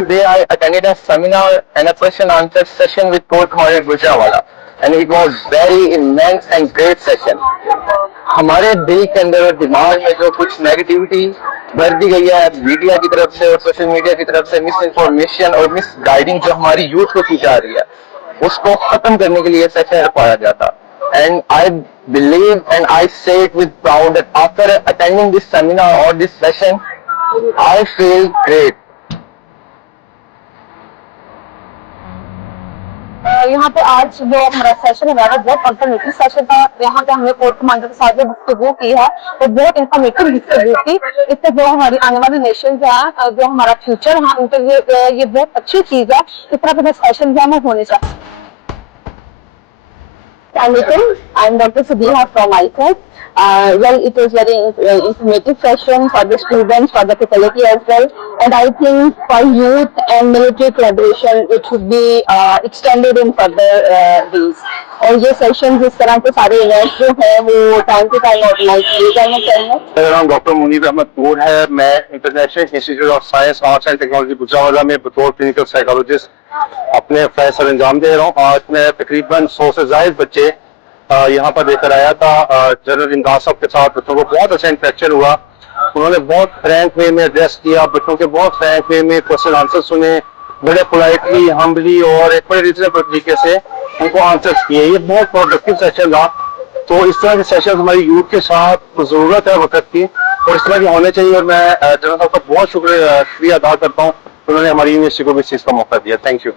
Today I attended a seminar and a question answer session with Port Mohammed Gujranwala, and it was very immense and great session. हमारे दिल के अंदर और दिमाग में जो कुछ नेगेटिविटी भर दी गई है मीडिया की तरफ से और सोशल मीडिया की तरफ से, मिस इन्फॉर्मेशन और मिस गाइडिंग जो हमारी यूथ को की जा रही है, उसको खत्म करने के लिए सेशन रखवाया जाता. And I believe and I say it with proud that after attending this seminar or this session, I feel great. यहाँ पे आज जो हमारा सेशन है बहुत इंफॉर्मेटिव सेशन था. यहाँ पे हमने कोर्ट कमांडर के साथ जो गुफ्तगू की है वो बहुत इंफॉर्मेटिव गुफ्तगू की. इससे जो हमारी आने वाली नेशन है, जो हमारा फ्यूचर है, उनके लिए ये बहुत अच्छी चीज है. इस तरह के सेशन जो हमें होने चाहिए. I'm Dr. Subiha from ICAT. Well, it was very informative session for the students, for the faculty as well. And I think for youth and military collaboration, it should be extended in further days. और ये sessions इस तरह के सारे events जो हैं वो time to time organise किए जाने चाहिए. मेरा नाम डॉक्टर मुनीर अहमद नूर है. मैं international institute of science arts and technology Gujranwala में बतौर क्लिनिकल साइकोलॉजिस्ट अपने फैज सर अंजाम दे रहा हूँ. आज मैं तकरीबन 100 से ज्यादा बच्चे यहाँ पर लेकर आया था. जनरल इमदाद साहब के साथ बच्चों को बहुत अच्छा इंटरेक्शन हुआ. उन्होंने बहुत फ्रैंक वे में एड्रेस किया, बच्चों के बहुत फ्रैंक वे में क्वेश्चन आंसर सुने, बड़े पोलाइटली, हम्बली और एक बड़े रीजनेबल तरीके से उनको आंसर्स किए. ये बहुत प्रोडक्टिव सेशन था. तो इस तरह के सेशन हमारी यूथ के साथ जरूरत है वक्त की, और इस तरह के होने चाहिए. और मैं जनरल साहब का बहुत शुक्रिया अदा करता हूँ, उन्होंने हमारी यूनिवर्सिटी को भी इस चीज का मौका दिया. Thank you.